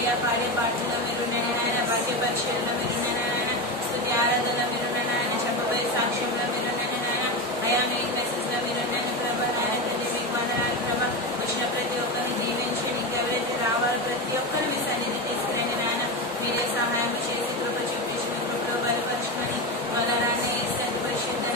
అయ్యా కార్యపాఠంలో మీరున్నాయన ఆయన వాక్య పరిచయంలో మీరున్నాయన ఆయన స్తుతి ఆరాధనలో మీరున్నాయన ఆయన చెప్పబోయే సాక్ష్యంలో మీరున్నాయన ఆయన అయ్యా మెయిన్ మెసేజ్లో మీరున్నాయన ప్రభా నాయన తండ్రి మీకు వందనాలు ప్రభా వచ్చిన ప్రతి ఒక్కరిని దీవించి నీకు ఎవరైతే రావాలో ప్రతి ఒక్కరు మీ సన్నిధి తీసుకురండి నాయన మీరే సహాయం చేసి కృప చూపించి మీ కృపలో బలపరచుకొని వదనాన్ని ఇస్తాను పరిశుద్ధ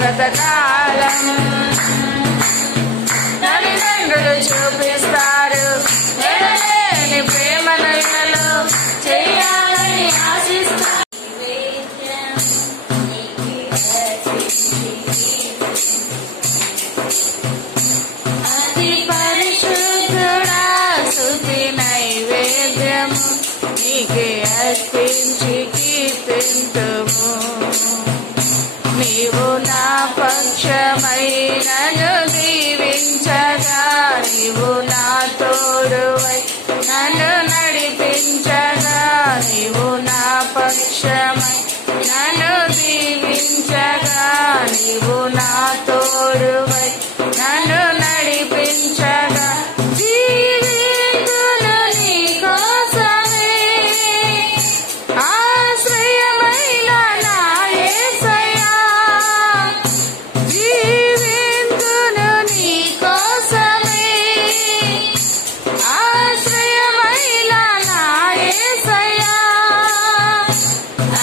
గతకాలం తల్లిదండ్రులు చూపిస్తారు ఎడలేని ప్రేమ నయనలో చేయాలని ఆశిస్తారు అతి పరిశుద్ధుడా స్తుతి నైవేద్యము నీకే అర్పించి కీర్తింతుము నీవు నా పక్షమై నన్ను దీవించగా నీవు నా తోడువై నన్ను నడిపించగా నీవు నా పక్షమై నన్ను దీవించగా నీవు నా తోడువై నన్ను నడిపించగా జీవితులు నీ కోసమే ఆశ్రయమైన నా యేసయ్యా జీవితులు నీ కోసమే ఆశ్రయమైన నా యేసయ్యా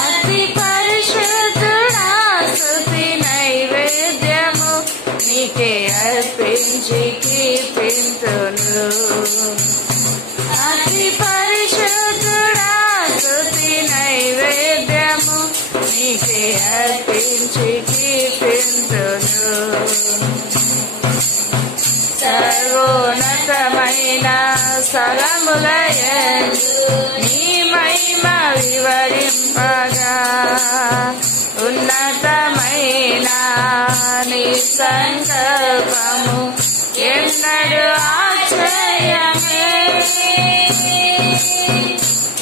అతి పరిశుద్ధుడా స్తుతి నైవేద్యము నీకే అర్పించి కీర్తింతును అతి పరిశుద్ధుడా స్తుతి నైవేద్యము నీకే అర్పించి కీర్తింతును సర్వోన్నతమైన స్థలములయందు నీ మహిమ వివరింపగా ఉన్నతమైన నీ సంకల్పము ఎన్నడు ఆశ్రయమే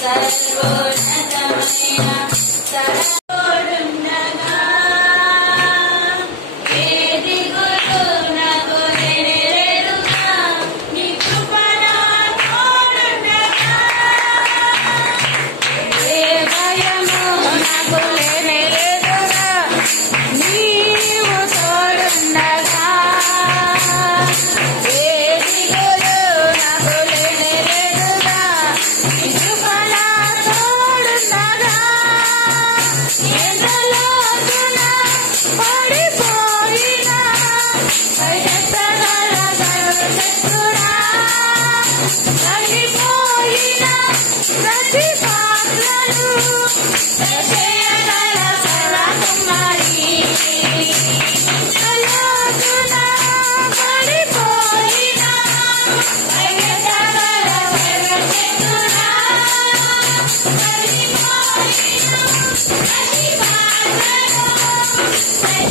సర్వోన్నతమైన సర్వోన్నగా ఏది గురు నాకు నెరవేరుగా నీ కృప నాకు తోడుండగా ఏ భయము నాకు లేనేలేదుగా నీవు తోడుండగా ఏది గురు నాకు లేనేలేదుగా నీ కృప నాకు తోడుండగా ఎంతలోతున పడిపోయినా పైకెత్తగల సర్వశక్తుడా పడిపోయినా ప్రతి పాత్రను చేయగల సర్వకుమారి ఎంతలోతున పడిపోయినా పైకెత్తగల సర్వశక్తుడా పడిపోయినా ప్రతి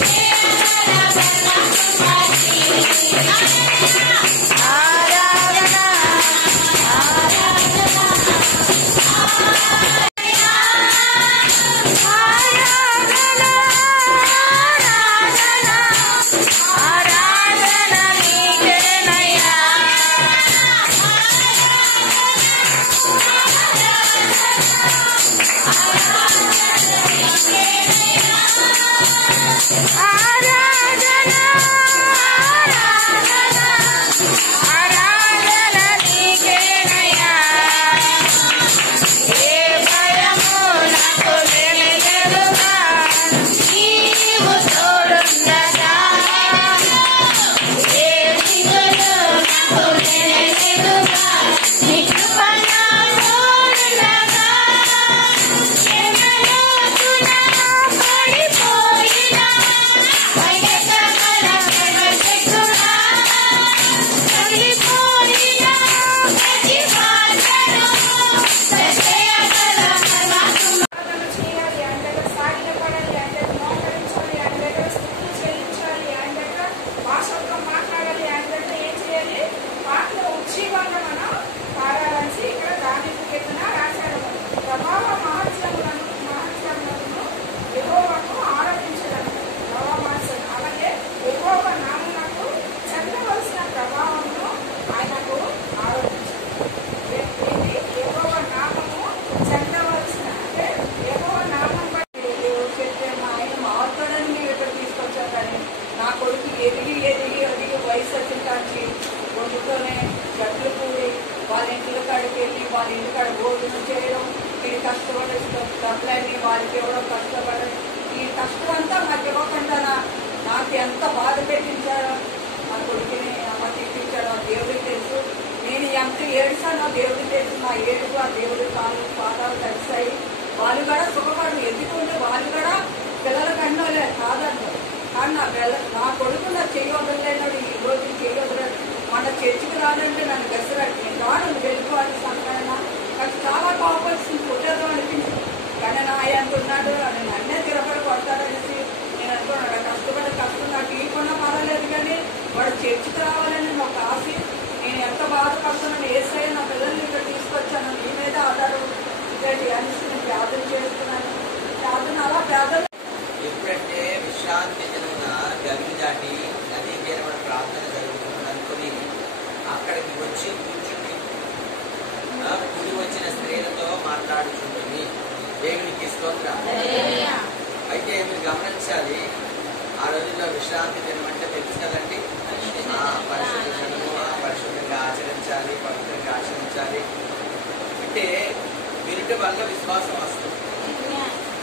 పాత్రను చేయగల సర్వకుమారి ఆరాధన ఆరాధన నీకేనయ్యా ఆరాధన నీకేనయ్యా ఏ భయము నాకు లేనేలేదుగా నీవు తోడుండగా ఏ దిగులు నాకు లేనేలేదుగా నీ కృప నాకు తోడుండగా ఎంతలోతున పడిపోయినా పైకెత్తగల సర్వశక్తుడా పడిపోయినా ప్రతి పాత్రను చేయగల సర్వకుమారి చేయాలి, ఆయన దగ్గర సాగిలపడాలి, ఆయన దగ్గర మోకరించాలి, ఆయన దగ్గర స్తుతులు చెల్లించాలి, ఆయన దగ్గర భాషలతో మాట్లాడాలి, ఆయన దగ్గర ఏం చేయాలి, వాటిలో ఉజ్జీవంగా మనం పాడాలని ఇక్కడ దావీదు కీర్తన రాశాడు. ప్రభావ మహత్యములను యెహోవాను ఆరాధించడం అలాగే యెహోవా నామమునకు చెందవలసిన ప్రభావమును ఆయనకు ఆరోపించాలి. యెహోవా నామము చెందవలసిన అంటే యెహోవా నామం బట్టి దేవుడు చెప్తే మా ఆయన మాట్లాడని మీరు ఇక్కడ తీసుకొచ్చారు. కానీ నా కొడుకు ఎదిగి వయసు వచ్చిన కాంచి వండుతోనే గట్లు కూడి వాళ్ళ ఇంట్లో కాడికి వెళ్ళి వాళ్ళ ఇంటి కాడ భోజనం చేయడం, వీడి కష్టపడే డబ్బులన్నీ వాళ్ళకి ఎవరో కష్టపడడం, ఈ కష్టం అంతా నాకు ఇవ్వకుండా నాకు ఎంత బాధ పెట్టించారో నా కొడుకుని అమ్మ తీపించాడో ఆ దేవుడికి తెలుసు. నేను ఎంత ఏడుసానో దేవుడికి తెలుసు. నా ఏడుపు ఆ దేవుడి పాదాలు కలిసాయి. వాళ్ళు కూడా సుఖపడరు, ఎందుకుంటే వాళ్ళు కూడా పిల్లల కన్నోలే కాదన్నారు. కానీ నా కొడుకు నా చెయ్యి వదలలేనాడు, ఈ రోజు చెయ్యి వదలడు. మన చర్చికి రానంటే నన్ను గసరాడు, నేను రాను వెళ్ళిపోవాలి సంతాన నాకు చాలా కోపం కొట్టేద్దాం అనిపించింది. కానీ నా అంటున్నాడు అని నన్నే తిరగబడి కొడతాడనేసి నేను అనుకున్నాడు. కష్టపడే కష్టం నాకు ఇవ్వకుండా పర్వాలేదు, కానీ వాడు చర్చికి రావాలని ఒక ఆశ. నేను ఎంత బాధపడుతున్నాను, ఏసయ్య నా పిల్లల్ని ఇక్కడ తీసుకొచ్చాను, నీ మీద ఆధారం ఇదండి అనేసి నేను ప్రార్థన చేస్తున్నాను. ప్రార్థన అలా ప్రార్థన ఎప్పుడంటే విశ్రాంతి దినమున గవి దాటి నదీ తీరమున ప్రార్థన జరుగుతుంది అనుకుని అక్కడికి వచ్చి కూర్చుని కూడి వచ్చిన స్త్రీలతో మాట్లాడుచుంటుంది. దేవునికి స్తోత్రం. అయితే మీరు గమనించాలి, ఆ రోజుల్లో విశ్రాంతి దినం అంటే తెలుసు కదండి, పరిశుద్ధ దినము, పరిశుద్ధంగా ఆచరించాలి, పవిత్రంగా ఆచరించాలి. అంటే వినుట వల్ల విశ్వాసం వస్తుంది.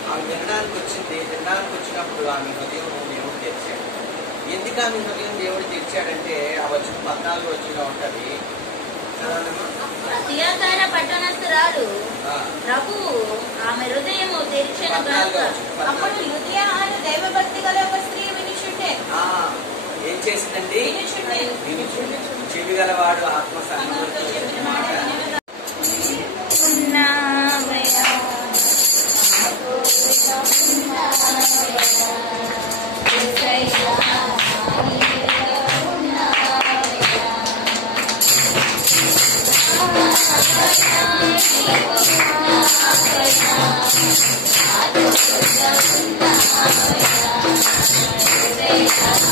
ఆమె తినడానికి వచ్చింది. తినడానికి వచ్చినప్పుడు ఆమె హృదయం దేవుడు తెరిచాడు. ఎందుకు ఆమె హృదయం దేవుడు తెరిచాడంటే ఆ వచ్చిన 14 వచ్చిగా ఉంటది. తియాతైర పట్టణస్థురాలు ప్రభువు ఆమె హృదయము తెరిచెను గనుక అప్పుడు లుదియ అనే దైవభక్తి గల ఒక స్త్రీ వినిచుండే. ఏం చేసిందండి? చెవి గలవాడు ఆత్మ సంగముతో చెప్పిన మాట ఉన్నామయ్యా I'm